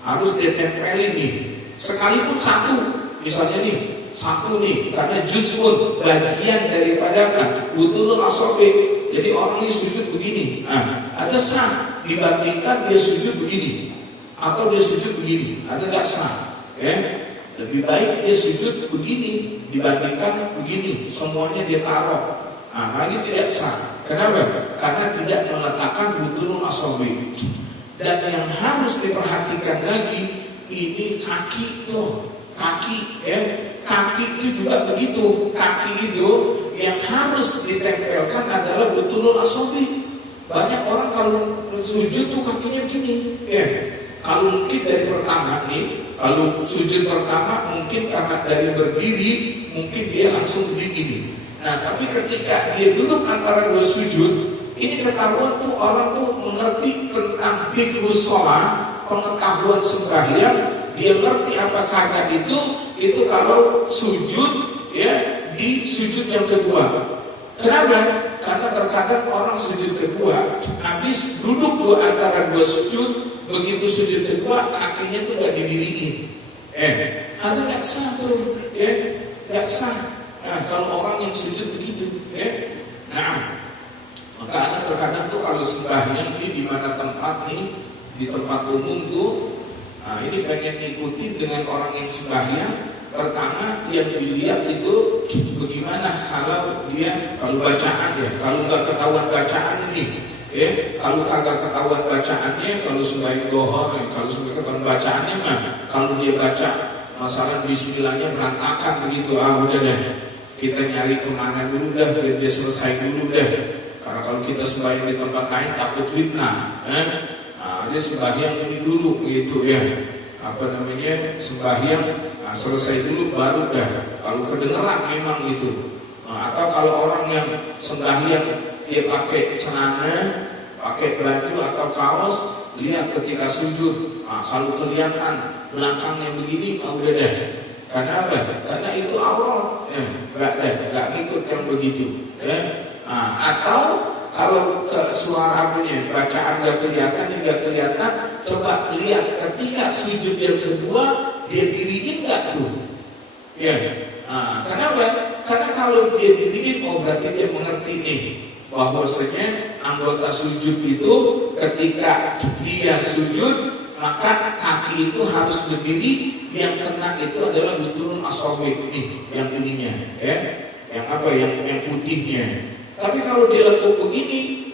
harus dia tempelin nih. Sekalipun satu, misalnya nih satu nih, karena juz'un bagian daripada butunul asabi. Jadi orang ini sujud begini, ada sah dibandingkan dia sujud begini atau dia sujud begini, ada nggak sah? Lebih baik dia sujud begini dibandingkan begini, semuanya dia taruh. Ini tidak sah. Kenapa? Karena tidak meletakkan butunul asabi. Dan yang harus diperhatikan lagi, ini kaki tuh, kaki itu juga begitu. Kaki itu yang harus ditempelkan adalah butunul asabi. Banyak orang kalau sujud tuh kakinya begini. Kalau mungkin dari pertama nih, kalau sujud pertama mungkin karena dari berdiri, mungkin dia langsung begini. Nah, tapi ketika dia duduk antara dua sujud, ini ketahuan tuh orang tuh mengerti tentang fiqhus shalah, pengetahuan sembahyang, dia ngerti apa kagak itu kalau sujud di sujud yang kedua. Kenapa? Karena terkadang orang sujud kedua habis duduk antara dua sujud, begitu sujud kedua kakinya tuh gak didiriin. Ada nggak sah tuh? Nggak sah. Nah, kalau orang yang sujud begitu, maka ada terkadang tuh kalau sembahyang di mana tempat nih, di tempat umum tuh, ini pengen ngikutin dengan orang yang sembahyang. Pertama yang dilihat itu bagaimana kalau bacaan kalau nggak ketahuan bacaan ini, kalau kagak ketahuan bacaannya, kalau sembahyang dohor, kalau ketahuan bacaannya mah, kalau dia baca masalah bismillahnya berantakan begitu, udah deh, kita nyari kemana dulu dah, biar dia selesai dulu dah. Karena kalau kita sembahyang di tempat lain takut fitnah, dia sembahyang ini dulu gitu sembahyang selesai dulu baru dah. Kalau kedengeran memang gitu. Atau kalau orang yang sembahyang dia pakai celana, pakai baju atau kaos, lihat ketika sujud, kalau kelihatan belakangnya begini, udah dah. Karena apa? Karena itu aurat, nggak ikut yang begitu. Atau kalau ke suara punya bacaan nggak kelihatan, coba lihat ketika sujud yang kedua dia diriin nggak tuh? Kenapa? Karena kalau dia diriin, berarti dia mengerti nih bahwasanya anggota sujud itu ketika dia sujud maka kaki itu harus berdiri, yang kena itu adalah butunul asabi nih, yang ininya, yang putihnya. Tapi kalau dia lekuk begini,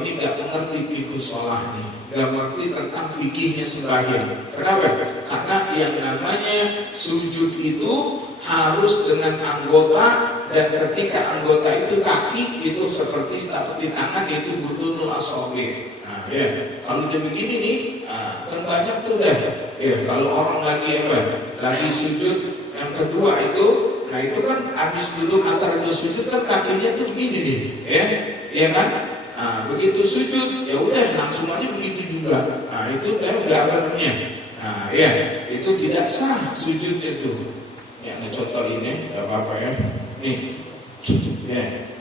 ini nggak mengerti fiqhus shalah nih, nggak mengerti tentang fikihnya sembahyang. Kenapa? Karena yang namanya sujud itu harus dengan anggota, dan ketika anggota itu kaki itu seperti tangan, itu butunul asabi. Kalau dia begini nih, kan banyak tuh dah. Kalau orang lagi sujud yang kedua itu, nah itu kan habis duduk antara dua sujud kan kakinya tuh begini nih, kan? Begitu sujud, ya udah langsung aja begitu juga. Itu nggak benernya. Itu tidak sah sujudnya tuh. Yang contoh ini, nggak apa-apa ya. Nih,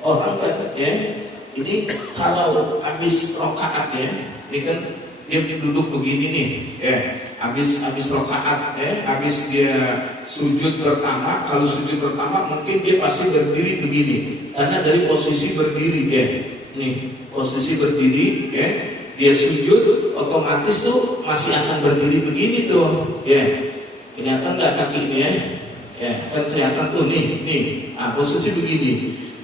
orang kan, ini kalau habis rakaat ini kan dia duduk begini nih, habis rakaat, habis dia sujud pertama. Kalau sujud pertama mungkin dia pasti berdiri begini, karena dari posisi berdiri, nih posisi berdiri, dia sujud otomatis tuh masih akan berdiri begini tuh, kelihatan nggak kakinya, kan kelihatan tuh nih, posisi begini.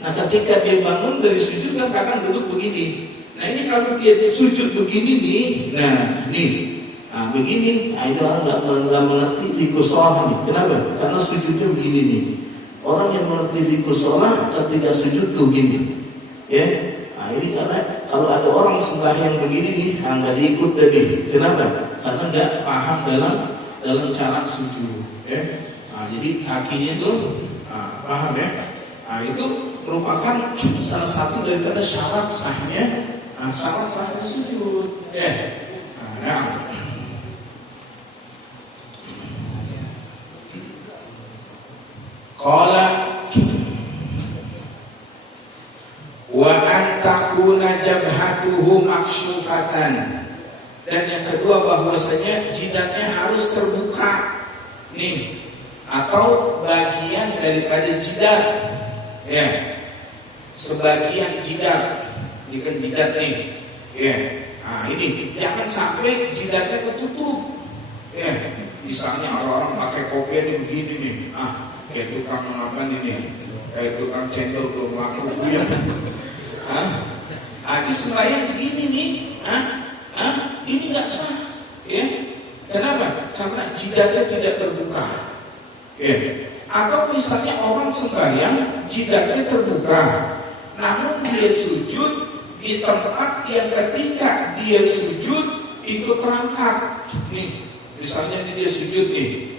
Nah ketika dia bangun dari sujud kan kadang duduk begini. Nah ini kalau dia sujud begini nih, begini, itu orang nggak mengerti fiqhus shalah nih. Kenapa? Karena sujudnya begini nih. Orang yang mengerti fiqhus shalah ketika sujud tuh gini, ini karena kalau ada orang sembahyang begini nih, nggak diikut tadi. Kenapa? Karena nggak paham dalam cara sujud. Jadi kakinya tuh paham Nah, itu merupakan salah satu daripada syarat sahnya. Syarat sahnya sujud. Nah. Qala wa an takuna jabhatuhu maksyufatan. Dan yang kedua bahwasanya jidatnya harus terbuka nih, atau bagian daripada jidat, sebagian jidat, ini kan jidat nih, Nah ini jangan sampai jidatnya ketutup, misalnya orang-orang pakai kopiah ini begini nih, kayak tukang apa ini, kayak tukang cendol belum laku, ini selain begini nih, ini nggak sah, Kenapa? Karena jidatnya tidak terbuka. Atau misalnya orang sembahyang jidatnya terbuka, namun dia sujud di tempat yang ketika dia sujud ikut terangkat. Nih, misalnya dia sujud nih,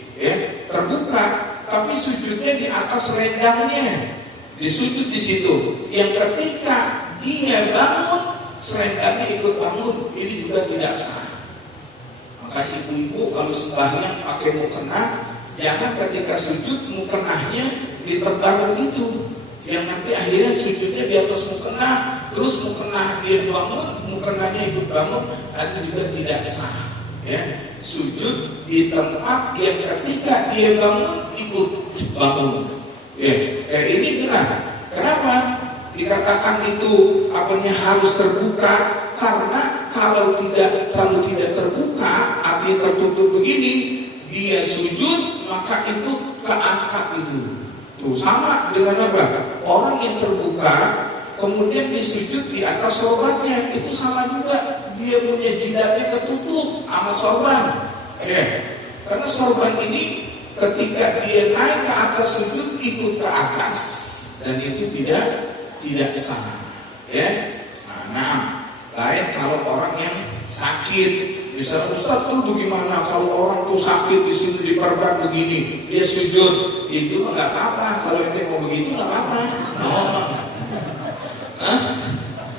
terbuka, tapi sujudnya di atas selendangnya, disujud di situ. Yang ketika dia bangun, selendangnya ikut bangun, ini juga tidak sah. Maka ibu-ibu kalau sembahyang pakai mukena, jangan ketika sujud mukenahnya ditebar begitu, yang nanti akhirnya sujudnya di atas mukena, terus mukena dia bangun, mukenanya ikut bangun, itu juga tidak sah. Sujud di tempat yang ketika dia bangun ikut bangun. Ini kenapa dikatakan itu harus terbuka? Karena kalau tidak terbuka, artinya tertutup begini, dia sujud maka itu keangkat itu. Tuh sama dengan apa? Orang yang terbuka kemudian disujud di atas sorbannya, itu sama juga, dia punya jidatnya ketutup sama sorban. Karena sorban ini ketika dia naik ke atas sujud ikut ke atas, dan itu tidak sah. Nah, lain kalau orang yang sakit, misalnya Ustaz tuh gimana kalau orang tuh sakit di sini diperban begini, dia sujud, itu mah nggak apa-apa. Kalau ente mau begitu nggak apa-apa.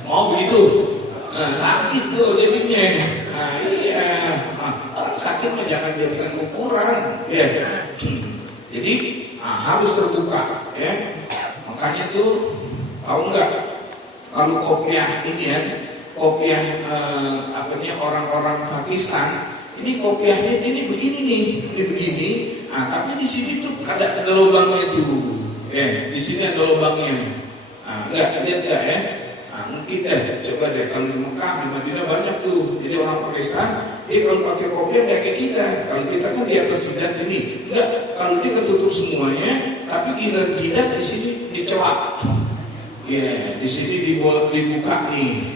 Mau begitu? Sakit tuh jadinya. Orang sakit mah jangan jadikan ukuran. Jadi harus terbuka. Makanya tuh tahu nggak kalau kopiah ini kopiah orang-orang Pakistan, ini kopiahnya ini begini nih, ini begini. Tapi di sini tuh ada lubangnya tuh. Di sini ada lubangnya. Lihat enggak mungkin coba deh kalau di Mekah, di Madinah banyak tuh. Jadi orang Pakistan, kalau pakai kopiah kayak kita. Kalau kita kan di atas jidat ini, enggak. Kalau dia ketutup semuanya, tapi di jidat di sini dicelak. Di sini dibuka nih.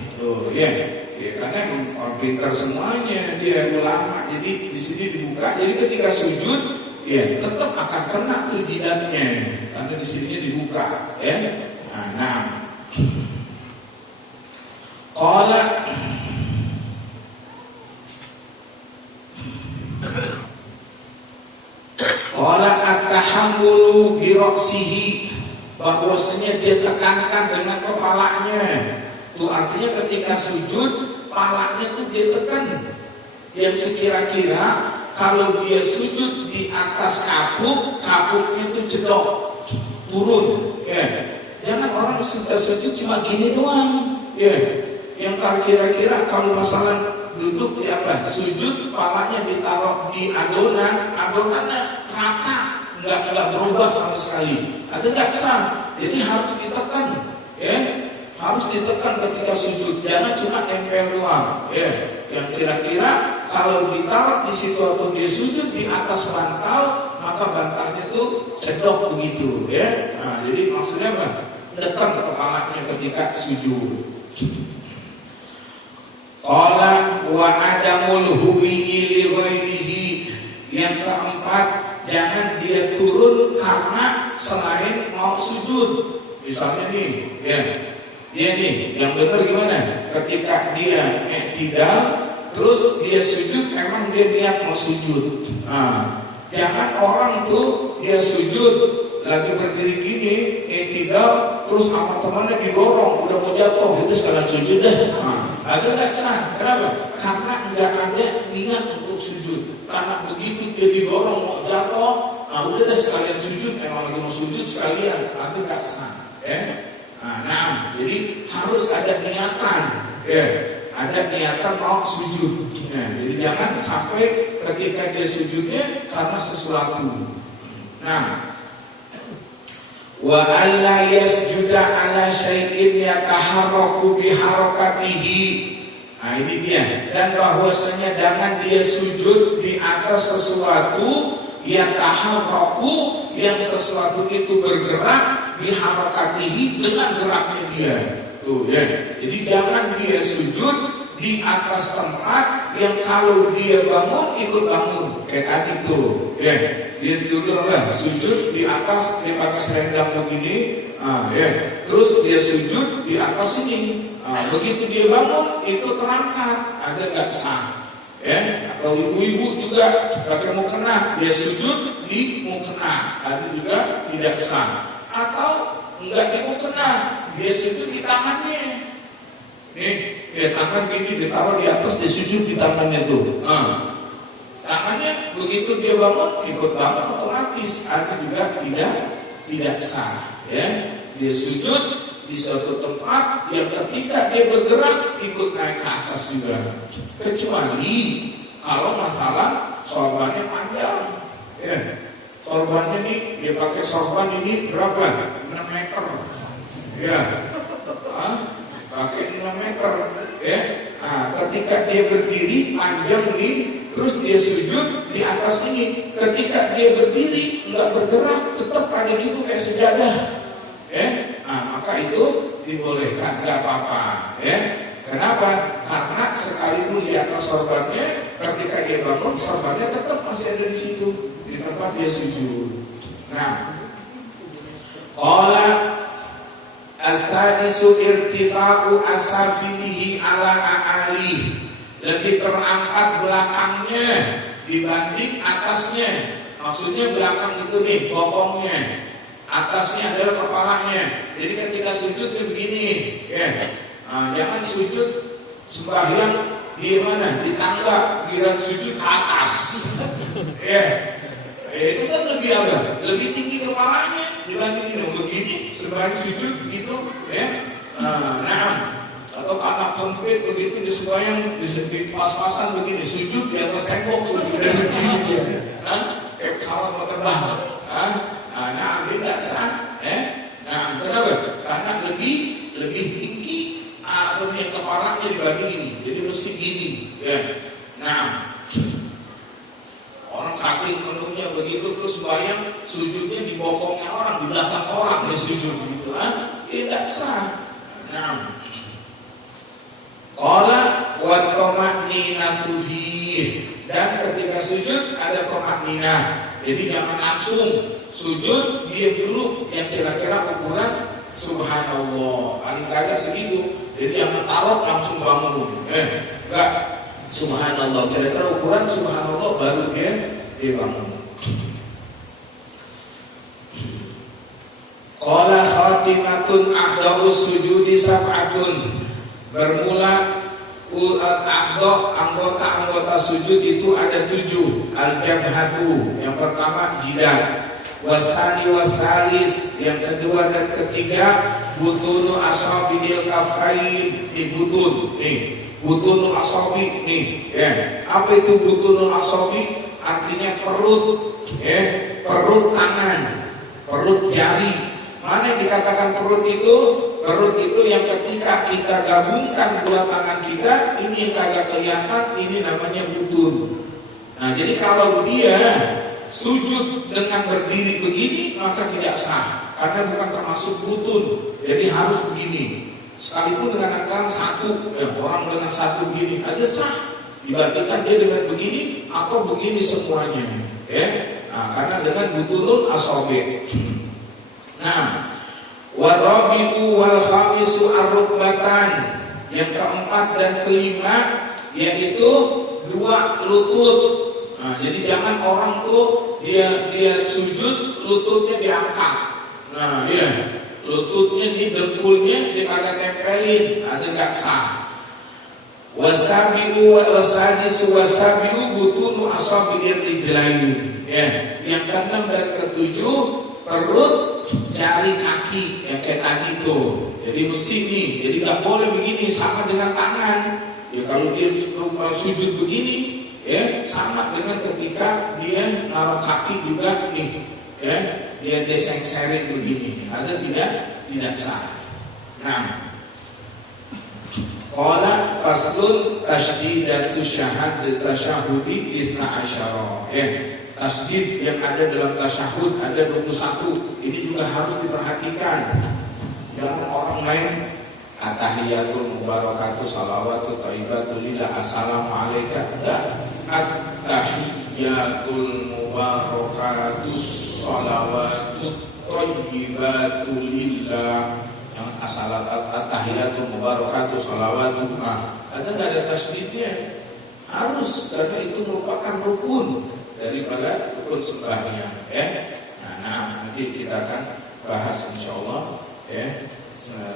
Karena emang orang pintar semuanya, dia ulama, jadi di sini dibuka, jadi ketika sujud, tetap akan kena tuh jidatnya, karena di sini dibuka, Qala at-tahammulu bi ra'sihi, bahwasanya dia tekankan dengan kepalanya. Itu artinya ketika sujud, palanya itu dia tekan. Yang sekira-kira kalau dia sujud di atas kapuknya itu jedok, turun. Jangan orang sujud cuma gini doang. Yang kira-kira kalau masalah duduk di sujud, palanya ditaruh di adonannya rata, nggak berubah sama sekali. Itu nggak sah. Jadi harus ditekan. Harus ditekan ketika sujud, jangan cuma nempel doang. Yang kira-kira kalau ditaruh di situ atau dia sujud di atas bantal, maka bantalnya itu cedok begitu. Jadi maksudnya apa? Tekan kepalanya ketika sujud. Qala wa adamul huwi'i li ghairihi. Yang keempat, jangan dia turun karena selain mau sujud. Misalnya nih, dia nih, yang benar gimana? Ketika dia i'tidal, terus dia sujud, emang dia niat mau sujud. Jangan orang tuh dia sujud, lagi berdiri gini, tidak, terus sama temannya didorong, udah mau jatuh, itu sekalian sujud dah. Ada nggak sah? Kenapa? Karena nggak ada niat untuk sujud. Karena begitu dia didorong mau jatuh, udah dah sekalian sujud. Emang lagi mau sujud sekalian, ada nggak sah? Jadi harus ada niatan. Ada niatan mau sujud. Jadi jangan sampai ketika dia sujudnya karena sesuatu. Wa alla yasjuda ala syai'in yataharraku biharakatihi. Ini dia. Dan bahwasanya jangan dia sujud di atas sesuatu yataharraku, yang sesuatu itu bergerak biharakatihi, dengan geraknya dia. Tuh ya. Jadi jangan dia sujud di atas tempat yang kalau dia bangun ikut bangun. Kayak tadi tuh, ya. Dia duduk sujud di atas rendang begini, terus dia sujud di atas ini. Begitu dia bangun itu terangkat, ada nggak sah? Atau ibu-ibu juga pakai mukena, dia sujud di mukena, ada juga tidak sah. Atau enggak di mukena, dia sujud di tangannya. Nih, tangan gini ditaruh di atas, dia sujud di tangannya tuh. Tangannya begitu dia bangun ikut bangun otomatis, ada juga tidak sah. Dia sujud di suatu tempat yang ketika dia bergerak ikut naik ke atas juga. Kecuali kalau masalah sorbannya panjang. Sorbannya nih dia pakai sorban ini berapa? 6 meter. Pakai 6 meter. Ketika dia berdiri panjang nih, terus dia sujud di atas ini. Ketika dia berdiri nggak bergerak, tetap ada gitu kayak sejadah. Maka itu dibolehkan, nggak apa-apa. Kenapa? Karena sekalipun di atas sorbannya, ketika dia bangun sorbannya tetap masih ada di situ, di tempat dia sujud. Qala as-sadisu irtifa'u asafilihi ala a'ali, lebih terangkat belakangnya dibanding atasnya. Maksudnya belakang itu nih bokongnya, atasnya adalah kepalanya. Jadi ketika sujud itu begini, jangan sujud sembahyang di mana? Di tangga, giliran sujud ke atas. Itu kan lebih lebih tinggi kepalanya dibanding ini begini sembahyang sujud gitu, atau anak sempit begitu di sembahyang di pas-pasan begini sujud di atas tembok begini, kayak pesawat mau terbang. Ini nggak sah. Kenapa? Karena lebih tinggi kepalanya dibanding ini, jadi mesti gini. Orang saking penuhnya begitu terus bayang sujudnya di bokongnya orang, di belakang orang dia sujud gitu, tidak sah. Qala wa tama'ninatu fihi, dan ketika sujud ada tama'ninah. Jadi jangan langsung sujud, dia dulu yang kira-kira ukuran subhanallah, paling kagak segitu. Jadi jangan taruh langsung bangun. Enggak, subhanallah, kira-kira ukuran subhanallah baru dia bangun. Qala khatimatun a'da'us sujudi sab'atun, bermula anggota sujud itu ada 7. Al-jabhatu, yang pertama jidat, wasani wasalis, yang kedua dan ketiga butunu asabiil kafain, butunu asabi nih. Apa itu butunu asabi? Artinya perut, perut tangan, perut jari. Mana yang dikatakan perut itu? Perut itu yang ketika kita gabungkan dua tangan kita, ini yang kagak kelihatan, ini namanya butun. Jadi kalau dia sujud dengan berdiri begini, maka tidak sah, karena bukan termasuk butun. Jadi harus begini. Sekalipun dengan angka 1, orang dengan 1 begini aja sah, dibandingkan dia dengan begini atau begini semuanya. Karena dengan butunul asobe. Warabi'u wal khamisu ar-rukbatan, yang keempat dan kelima yaitu 2 lutut. Nah, jadi jangan orang tuh dia sujud lututnya diangkat. Nah, iya, lututnya di dengkulnya dia kagak tempelin, ada nggak sah. Wasabiu wasabiu butunu asabiir rijlain. Ya, yang keenam dan ketujuh perut, jari kaki yang kayak tadi tuh. Jadi mesti nih, jadi nggak boleh begini sama dengan tangan. Ya kalau dia sujud begini, ya sama dengan ketika dia naruh kaki juga nih, ya dia deseng-sering begini, ada tidak sah. Nah. Qala faslun tasydidatu tasyahudi isna asyara. Tasydid yang ada dalam tasyahud ada 21. Ini juga harus diperhatikan. Jangan orang main at-tahiyatul mubarakatuh salawatu thayyibatu lillah assalamu alayka. At-tahiyatul mubarakatuh salawatu thayyibatu lillah. Assalat at-tahiyatul mubarakatuh salawatu. Ada nggak ada tasydidnya? Harus, karena itu merupakan rukun daripada rukun sembahyang. Nah, nanti kita akan bahas insyaallah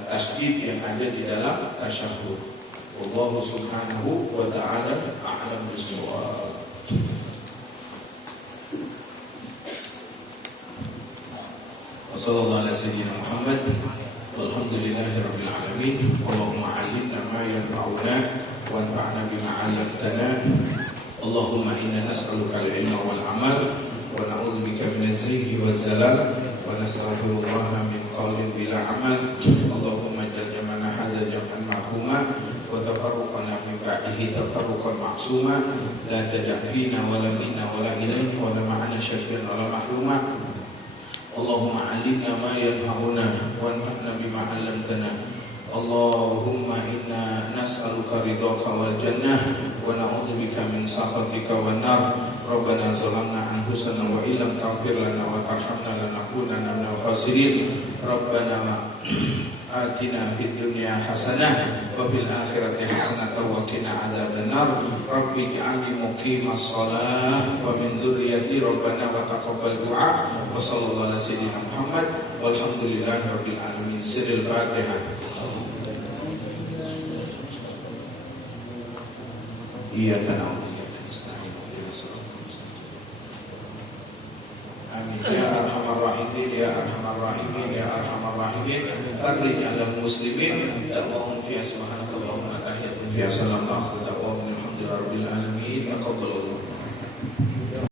tasydid yang ada di dalam tasyahud. Wallahu subhanahu wa ta'ala a'lam bishawab. Wassallallahu ala sayyidina Muhammad. Walhamdulillahi alamin. Allahumma 'allimna ma yanfa'una wanfa'na bima 'allamtana. Allahumma inna nas'aluka al-ilma wal 'amal wa na'udzubika minaz zayyi waz zalal wa nastaghfirullaha min qawlin bila 'amal. Allahumma ij'al jam'ana hadza jam'an marhuma wa tafarruqana min ba'dihi tafarruqan ma'suma la tad'a fina wa la minna wa la ilayna wa la ma'ana syakran wa la mahruma. Allahumma 'allimna ma yanfa'una wanfa'na bima 'allamtana. Allahumma inna nas'aluka ridhaka wal jannah wa na'udzubika min sakhatika wan nar. Rabbana zalamna anfusana wa illam taghfir lana wa tarhamna lanakunanna minal khasirin. Rabbana atina fid dunya hasanah wa fil akhirati hasanah wa qina adzabannar. Rabbi ij'alni muqimas shalah wa min dzurriyyati rabbana wa taqabbal du'a. Wa sallallahu ala sayyidina Muhammad walhamdulillahi rabbil alamin. Sirrul Fatihah. Iyyaka na'budu wa iyyaka nasta'in. Ihdinas siratal mustaqim. Amin ya arhamar rahimin ya arhamar rahimin ya arhamar rahimin. Farij 'alal muslimin da'wahum fi subhanakallahumma wa tahiyyatuhum fi salamun alhamdulillahi rabbil alamin. Taqabbalallahu.